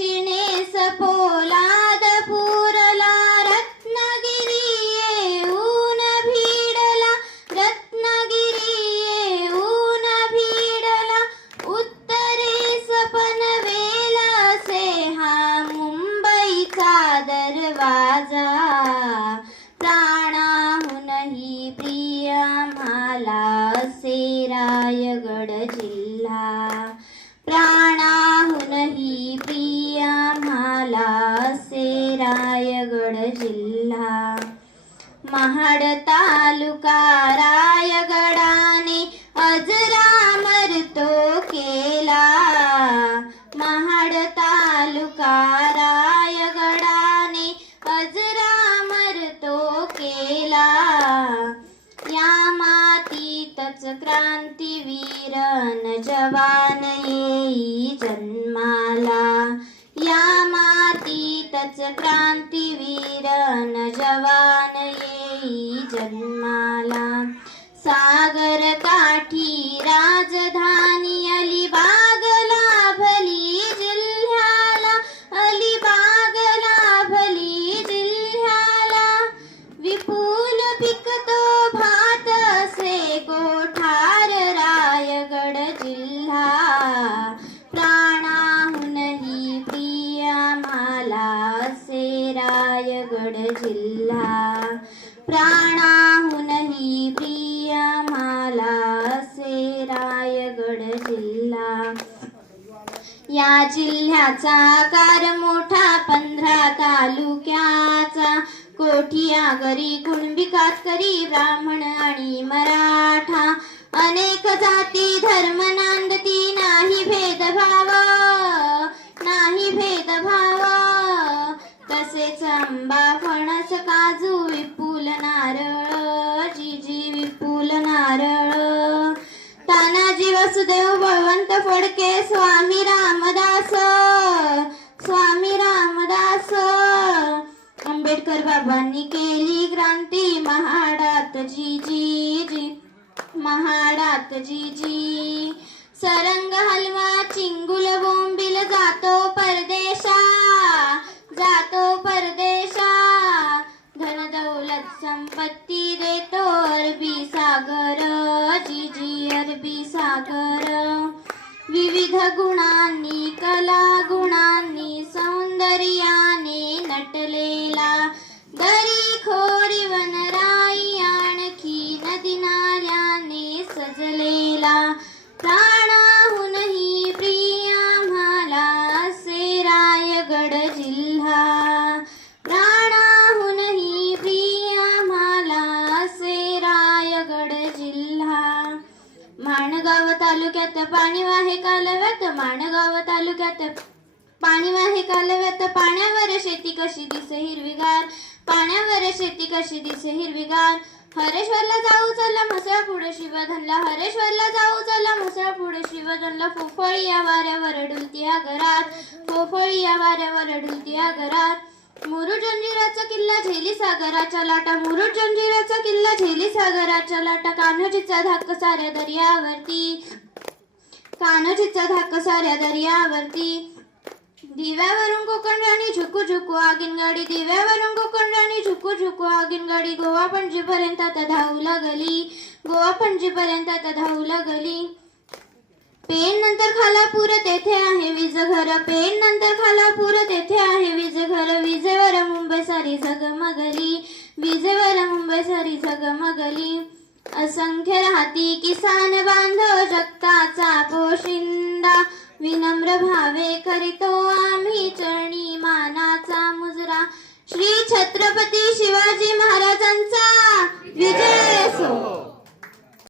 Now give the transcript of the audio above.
दक्षिणे सपोलाद पुरला रत्नागिरी येऊन भिडला रत्नागिरी येऊन भिडला उत्तरेस पनवेल असे हा मुंबईचा दरवाजा प्राणाहूनही प्रिय आम्हाला असे रायगड जिल्हा प्राणाहूनही प्रिय आम्हाला असे रायगड जिल्हा महाड तालुका रायगडाने अजरामर तो केला महाड तालुका रायगडाने अजरामर तो केला या मातीतच क्रांतीवीर न जवान येई जन्माला या मातीतच क्रांतीवीर न जवान येई जन्माला सागर काठी राजधानी अलिबाग लाभली जिल्ह्याला अलिबाग लाभली जिल्ह्याला विपुल पिकतो भात असे कोठार रायगड जिल्हा प्राणाहूनही प्रिय आम्हाला असे रायगड जिल्हा प्राणाहूनही प्रिय आम्हाला असे रायगड जिल्हा या जिल्ह्याचा आकार मोठा 15 तालुक्याचा कोठी आगरी कुणबी कातकरी ब्राह्मण आणि मराठा अनेक जाती धर्म नांदती नाही भेदभाव तसेच आंबा फणस काजू विपुल नारळ जीजी विपुल नारळ तानाजी वसुदेव बळवंत फडके स्वामी रामदास आंबेडकर बाबांनी केली क्रांती महाडात जीजी सरंग हलवा चिंगुल बोंबिल जातो परदेशा धन दौलत संपत्ती देतो अरबी सागर जीजी अरबी सागर विविध गुणांनी कला गुणांनी सौंदर्याने नटलेला दरी खोरी वनराई आणखी नदी नाल्याने सजलेला प्राणाहूनही प्रिय आम्हाला असे रायगड जिल्हा प्राणाहूनही प्रिय आम्हाला असे रायगड जिल्हा माणगाव तालुक्यात पाणीवाहे कालव्यात माणगाव तालुक्यात पाणीवाहे कालव्यात पाण्यावर शेती कशी दिसे हिरवीगार पाण्यावर शेती कशी दिसे हिरवीगार हरेश्वरला जाऊ चला म्हसळा पुढे शिवधनला हरेश्वरला जाऊ चला म्हसळा पुढे शिवधनला फोफळी या वाऱ्यावर डुलती घरात फोफळी या वाऱ्यावर डुलती घरात मुरुड जंजिराचा किल्ला झेली सागराच्या लाटा मुरुड जंजिराचा किल्ला झेली सागराच्या लाटा कान्होजीचा धाक साऱ्या दर्यावरती दिव्यावरून कोकण राणी झुकू झुकू आगीन गाडी दिव्यावरून कोकण राणी झुकू झुकू आगीन गाडी गोवा पणजी पर्यंत आता धावू लागली पेन नंतर खालापूर तेथे आहे वीज घर पेन नंतर खालापूर तेथे आहे वीज घर विजेवर मुंबई सारी झगमगली असंख्य राहती किसान बांधव जगताचा पोशिंदा विनम्र भावे करीतो आम्ही